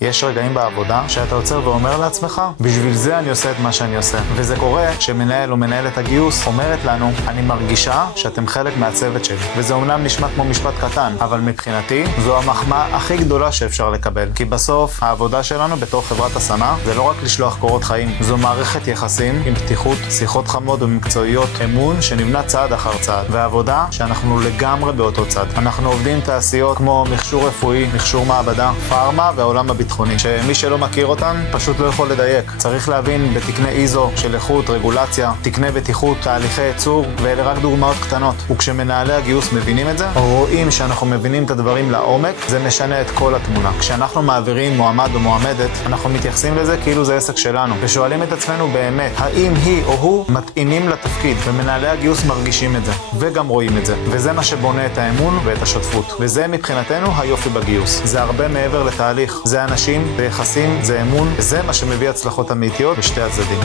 יש רגעים בעבודה שאתה עוצר ואומר לעצמך, בשביל זה אני עושה את מה שאני עושה. וזה קורה שמנהל או מנהלת הגיוס אומרת לנו, אני מרגישה שאתם חלק מהצוות שלי. וזה אומנם נשמע כמו משפט קטן, אבל מבחינתי זו המחמאה הכי גדולה שאפשר לקבל. כי בסוף העבודה שלנו בתור חברת הסנה זה לא רק לשלוח קורות חיים, זו מערכת יחסים עם פתיחות, שיחות חמות ומקצועיות, אמון שנבנה צעד אחר צעד. והעבודה שאנחנו לגמרי באותו צד. אנחנו עובדים תעשיות כמו מכשור רפואי, מכשור מעבדה, פארמה והעולם הביטחוני. שמי שלא מכיר אותן פשוט לא יכול לדייק. צריך להבין בתקני איזו של איכות, רגולציה, תקני בטיחות, תהליכי ייצור, ואלה רק דוגמאות קטנות. וכשמנהלי הגיוס מבינים את זה, או רואים שאנחנו מבינים את הדברים לעומק, זה משנה את כל התמונה. כשאנחנו מעבירים מועמד או מועמדת, אנחנו מתייחסים לזה כאילו זה עסק שלנו, ושואלים את עצמנו באמת, האם היא או הוא מתאימים לתפקיד, ומנהלי הגיוס מרגישים את זה, וגם רואים את זה. וזה מה שבונה את האמון ואת השותפות. וזה מבחינתנו היופי בגיוס. זה הרבה מעבר לתהליך. זה אנשים, זה יחסים, זה אמון, וזה מה שמביא הצלחות אמיתיות בשתי הצדדים.